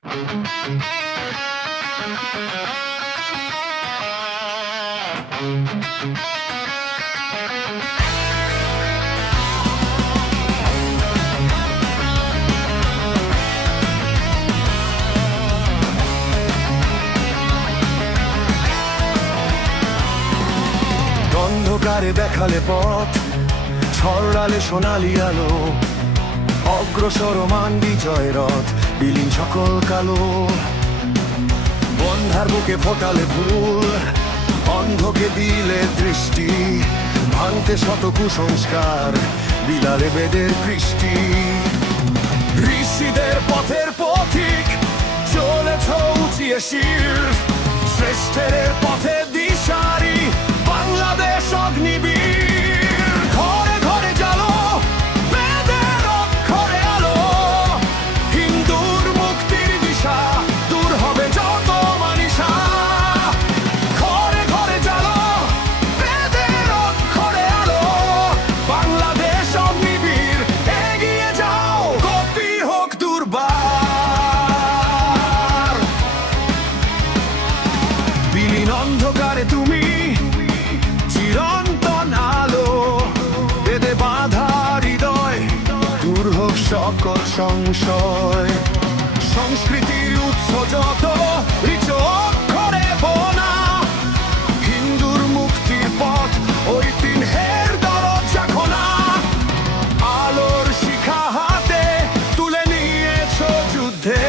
অন্ধকারে দেখালে পথ, ছড়ালে সোনালি আলো, অগ্রসর মান বিজয় রথ, বিলীন সকল কালো। বন্ধার বুকে ফোটালে ফুল, অন্ধকে দিলে দৃষ্টি, ভাঙতে শত কুসংস্কার, বিলালে বেদের কৃষ্টি। ঋষিদের পথের পথিক, চলেছ উঁচিয়ে শির, শ্রেষ্ঠের পথে দিশারি, বাংলাদেশ অগ্নিবীর। ঘরে ঘরে জালো, বেদের অক্ষরে আলো, হিন্দুর মুক্তির দিশা, দূর হবে যত মানিসা। ঘরে ঘরে জালো, বেদের অক্ষরে আলো, বাংলাদেশ অগ্নিবীর। এগিয়ে যাও, গতি হোক দুর্বার। বিলীন অন্ধকারে তুমি চিরন্তন আলো, বেদে বাঁধা হৃদয়, দূর হোক সকল সংশয়। সংস্কৃতির উৎস যত, ঋচ অক্ষরে বোনা, হিন্দুর মুক্তির পথ, ওই তিনহের দরজা খোলা। আলোর শিখা হাতে তুলে নিয়েছ যুদ্ধে,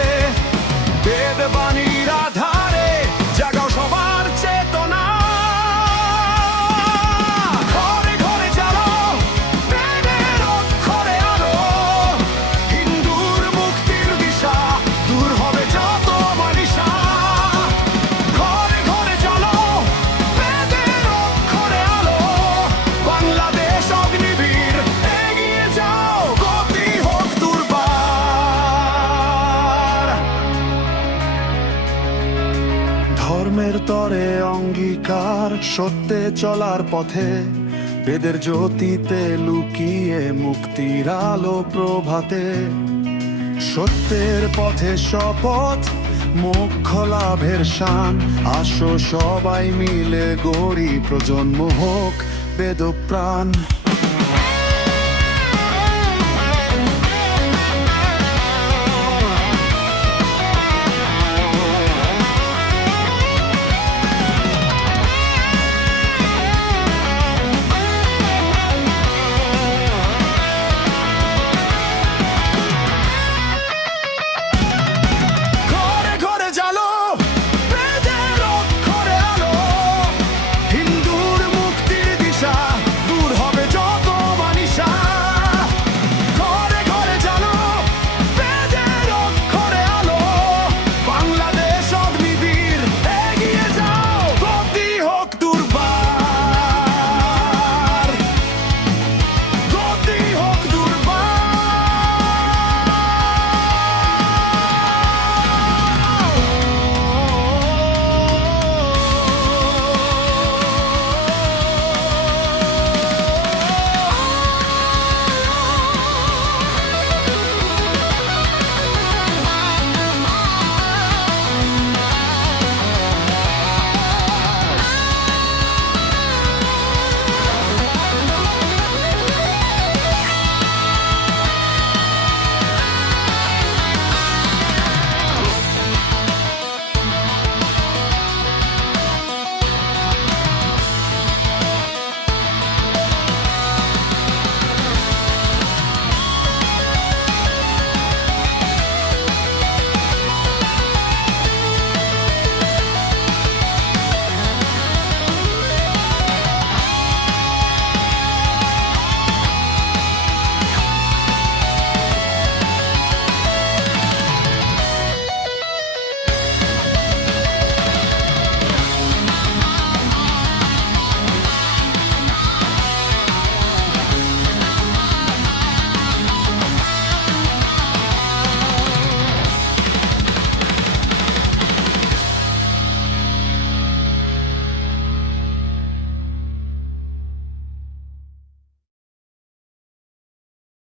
বেদ বাণীর আধারে জাগাও সবার চেতনা। ঘরে ঘরে জালো, বেদের অক্ষরে আলো, হিন্দুর মুক্তির দিশা, দূর হবে যত মানিসা। ঘরে ঘরে জালো, বেদের অক্ষরে আলো, বাংলাদেশ অগ্নিবীর। এগিয়ে যাও, গতি হোক দুর্বার। ধর্মের তরে অঙ্গীকার, সত্যে চলার পথে, বেদের জ্যোতিতে লুকিয়ে মুক্তির আলো প্রভাতে। সত্যের পথে শপথ, মোক্ষ লাভের শান, আসো সবাই মিলে গড়ি, প্রজন্ম হোক বেদপ্রাণ।